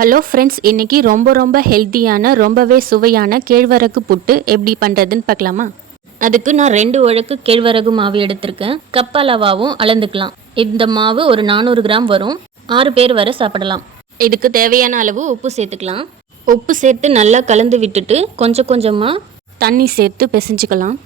Hello friends இன்றைக்கி ரொம்ப ரொம்ப ஹெல்த்தியான ரொம்பவே சுவையான கேழ்வரகு புட்டு எப்படி பண்ணுறதுன்னு பார்க்கலாமா? அதுக்கு நான் ரெண்டு உழக்கு கேழ்வரகு மாவு எடுத்திருக்கேன். கப் அளவாகவும் அளந்துக்கலாம். இந்த மாவு ஒரு நானூறு கிராம் வரும். ஆறு பேர் வரை சாப்பிடலாம். இதுக்கு தேவையான அளவு உப்பு சேர்த்துக்கலாம். உப்பு சேர்த்து நல்லா கலந்து விட்டுட்டு கொஞ்சம் கொஞ்சமாக தண்ணி சேர்த்து பிசைஞ்சிக்கலாம்.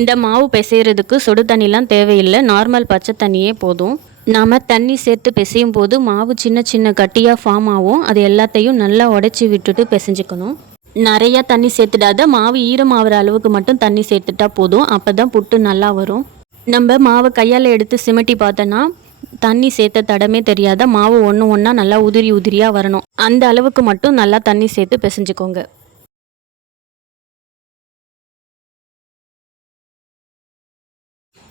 இந்த மாவு பிசைகிறதுக்கு சுடு தண்ணிலாம் தேவையில்லை. நார்மல் பச்சை தண்ணியே போதும். நாம் தண்ணி சேர்த்து பிசையும் போது மாவு சின்ன சின்ன கட்டியாக ஃபார்ம் ஆகும். அது எல்லாத்தையும் நல்லா உடச்சி விட்டுட்டு பிசைஞ்சுக்கணும். நிறையா தண்ணி சேர்த்துடாத மாவு ஈரமாகிற அளவுக்கு மட்டும் தண்ணி சேர்த்துட்டா போதும். அப்போ தான் புட்டு நல்லா வரும். நம்ம மாவை கையால் எடுத்து சிமிட்டி பார்த்தோன்னா தண்ணி சேர்த்த தடமே தெரியாத மாவு ஒன்று ஒன்றா நல்லா உதிரி உதிரியாக வரணும். அந்த அளவுக்கு மட்டும் நல்லா தண்ணி சேர்த்து பிசைஞ்சுக்கோங்க.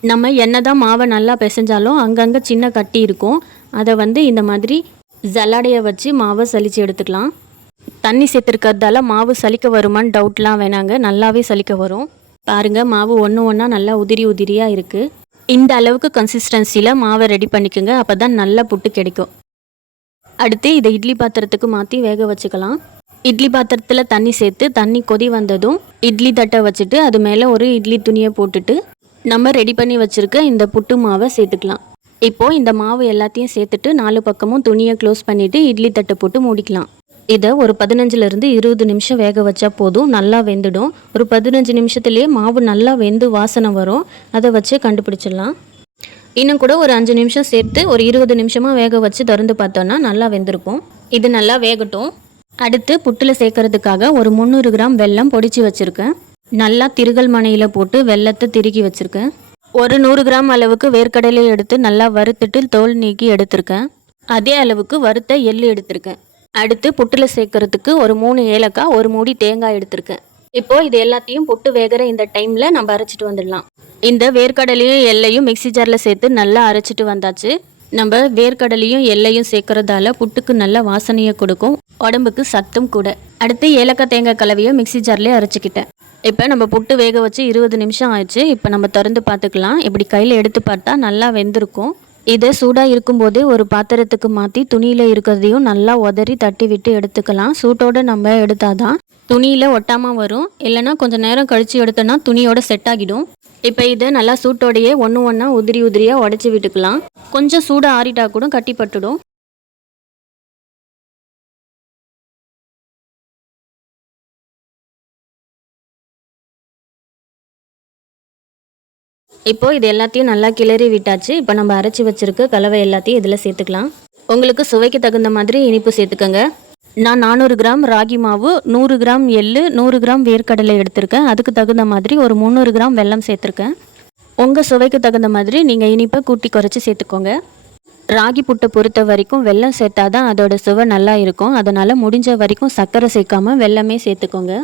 நம்ம என்ன தான் மாவை நல்லா பிசைஞ்சாலும் அங்கங்கே சின்ன கட்டி இருக்கும். அதை வந்து இந்த மாதிரி ஜல்லாடையை வச்சு மாவை சலித்து எடுத்துக்கலாம். தண்ணி சேர்த்துருக்கறதால மாவு சலிக்க வருமான்னு டவுட்லாம் வேணாங்க. நல்லாவே சலிக்க வரும். பாருங்கள் மாவு ஒன்று ஒன்றா நல்லா உதிரி உதிரியாக இருக்குது இந்த அளவுக்கு கன்சிஸ்டன்சியில் மாவை ரெடி பண்ணிக்கோங்க. அப்போ தான் நல்ல புட்டு கிடைக்கும். அடுத்து இதை இட்லி பாத்திரத்துக்கு மாற்றி வேக வச்சுக்கலாம். இட்லி பாத்திரத்தில் தண்ணி சேர்த்து தண்ணி கொதி வந்ததும் இட்லி தட்டை வச்சுட்டு அது மேலே ஒரு இட்லி துணியை போட்டுட்டு நம்ம ரெடி பண்ணி வச்சுருக்க இந்த புட்டு மாவை சேர்த்துக்கலாம். இப்போது இந்த மாவு எல்லாத்தையும் சேர்த்துட்டு நாலு பக்கமும் துணியை க்ளோஸ் பண்ணிவிட்டு இட்லி தட்டை போட்டு மூடிக்கலாம். இதை ஒரு பதினஞ்சுலேருந்து இருபது நிமிஷம் வேக வச்சா போதும் நல்லா வெந்துடும். ஒரு பதினஞ்சு நிமிஷத்துலேயே மாவு நல்லா வெந்து வாசனை வரும். அதை வச்சு கண்டுபிடிச்சிடலாம். இன்னும் கூட ஒரு அஞ்சு நிமிஷம் சேர்த்து ஒரு இருபது நிமிஷமாக வேக வச்சு திறந்து பார்த்தோன்னா நல்லா வெந்திருக்கும். இது நல்லா வேகட்டும். அடுத்து புட்டில் சேர்க்கறதுக்காக ஒரு முந்நூறு கிராம் வெல்லம் பொடிச்சு வச்சுருக்கேன். நல்லா திருகல் மனையில் போட்டு வெள்ளத்தை திருகி வச்சுருக்கேன். ஒரு நூறு கிராம் அளவுக்கு வேர்க்கடலை எடுத்து நல்லா வறுத்துட்டு தோல் நீக்கி எடுத்திருக்கேன். அதே அளவுக்கு வறுத்த எள்ளு எடுத்திருக்கேன். அடுத்து புட்டில் சேர்க்கறதுக்கு ஒரு மூணு ஏலக்காய் ஒரு மூடி தேங்காய் எடுத்திருக்கேன். இப்போ இது எல்லாத்தையும் புட்டு வேகிற இந்த டைமில் நம்ம அரைச்சிட்டு வந்துடலாம். இந்த வேர்க்கடலையும் எல்லையும் மிக்ஸி ஜாரில் சேர்த்து நல்லா அரைச்சிட்டு வந்தாச்சு. நம்ம வேர்க்கடலையும் எல்லையும் சேர்க்கறதால புட்டுக்கு நல்ல வாசனையை கொடுக்கும் உடம்புக்கு சத்தும் கூட. அடுத்து ஏலக்காய் தேங்காய் கலவையை மிக்ஸி ஜார்லேயே அரைச்சிக்கிட்டேன். இப்போ நம்ம புட்டு வேக வச்சு இருபது நிமிஷம் ஆயிடுச்சு. இப்போ நம்ம திறந்து பார்த்துக்கலாம். இப்படி கையில் எடுத்து பார்த்தா நல்லா வெந்திருக்கும். இதை சூடாக இருக்கும்போதே ஒரு பாத்திரத்துக்கு மாற்றி துணியில் இருக்கிறதையும் நல்லா உதறி தட்டி விட்டு எடுத்துக்கலாம். சூட்டோடு நம்ம எடுத்தாதான் துணியில் ஒட்டாமல் வரும். இல்லைன்னா கொஞ்சம் நேரம் கழித்து எடுத்தோன்னா துணியோட செட் ஆகிடும். இப்போ இதை நல்லா சூட்டோடையே ஒன்று ஒன்றா உதிரி உதிரியாக உடச்சி விட்டுக்கலாம். கொஞ்சம் சூடாக ஆறிட்டா கூட கட்டிப்பட்டுடும். இப்போது இப்போ இது எல்லாத்தையும் நல்லா கிளறி விட்டாச்சு. இப்போ நம்ம அரைச்சி வச்சிருக்க கலவை எல்லாத்தையும் இதில் சேர்த்துக்கலாம். உங்களுக்கு சுவைக்கு தகுந்த மாதிரி இனிப்பு சேர்த்துக்கோங்க. நான் நானூறு கிராம் ராகி மாவு நூறு கிராம் எள்ளு நூறு கிராம் வேர்க்கடலை எடுத்திருக்கேன். அதுக்கு தகுந்த மாதிரி ஒரு முந்நூறு கிராம் வெல்லம் சேர்த்துருக்கேன். உங்கள் சுவைக்கு தகுந்த மாதிரி நீங்கள் இனிப்பை கூட்டி குறைச்சி சேர்த்துக்கோங்க. ராகி புட்டை பொறுத்த வரைக்கும் வெல்லம் சேர்த்தாதான் அதோட சுவை நல்லா இருக்கும். அதனால் முடிஞ்ச வரைக்கும் சர்க்கரை சேர்க்காம வெல்லமே சேர்த்துக்கோங்க.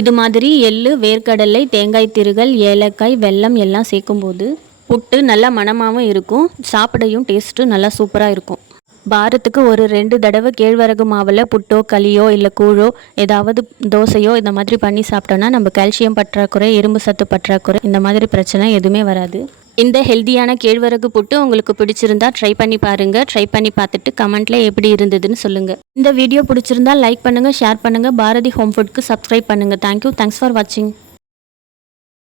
இது மாதிரி எள்ளு வேர்க்கடலை தேங்காய் திருகல் ஏலக்காய் வெல்லம் எல்லாம் சேர்க்கும்போது புட்டு நல்லா மணமாகவும் இருக்கும். சாப்பிடையும் டேஸ்ட்டு நல்லா சூப்பராக இருக்கும். வாரத்துக்கு ஒரு ரெண்டு தடவை கேழ்வரகு மாவில் புட்டோ களியோ இல்லை கூழோ ஏதாவது தோசையோ இந்த மாதிரி பண்ணி சாப்பிட்டோன்னா நம்ம கால்சியம் பற்றாக்குறை இரும்பு சத்து பற்றாக்குறை இந்த மாதிரி பிரச்சனை எதுவுமே வராது. இந்த ஹெல்தியான கேழ்வரகு புட்டு உங்களுக்கு பிடிச்சிருந்தா ட்ரை பண்ணி பாருங்கள் ட்ரை பண்ணி பார்த்துட்டு கமெண்ட்டில் எப்படி இருந்ததுன்னு சொல்லுங்கள் இந்த வீடியோ பிடிச்சிருந்தா லைக் பண்ணுங்கள் ஷேர் பண்ணுங்க. பாரதி ஹோம் ஃபுட்க்கு சப்ஸ்கிரைப் பண்ணுங்கள் தேங்க்யூ தேங்க்ஸ் ஃபார் வாட்சிங்